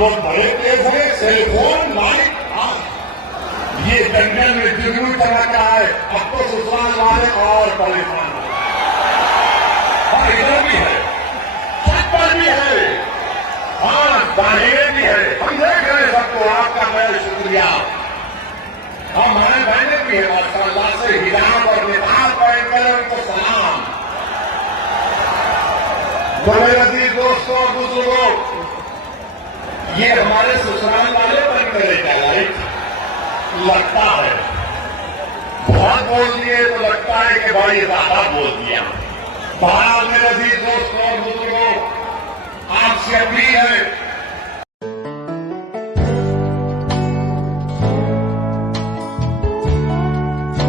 लोग बड़े तेज हैं, सेलफोन लाइट ये जंगल में जुगनू चमका है। अब तो ससुराल वाले और परेशान हैं। हाँ, इधर भी है, छत पर भी है, हाँ दाहिने भी है। हम देख रहे हैं सबको, आपका मैं शुक्रिया। हाँ, हमारे बहने भी है माशाअल्लाह से, हिजाब और निकाब पहनकर उनको सलाम। तो मेरे अजीज दोस्तों और बुजुर्गों, ये हमारे ससुराल वाले बन करे क्या लगता है, बहुत बोल दिए तो लगता है कि भाई ज्यादा बोल दिया। बहरहाल मेरे अजीज दोस्तों और बुजुर्गों, आपसे अपील है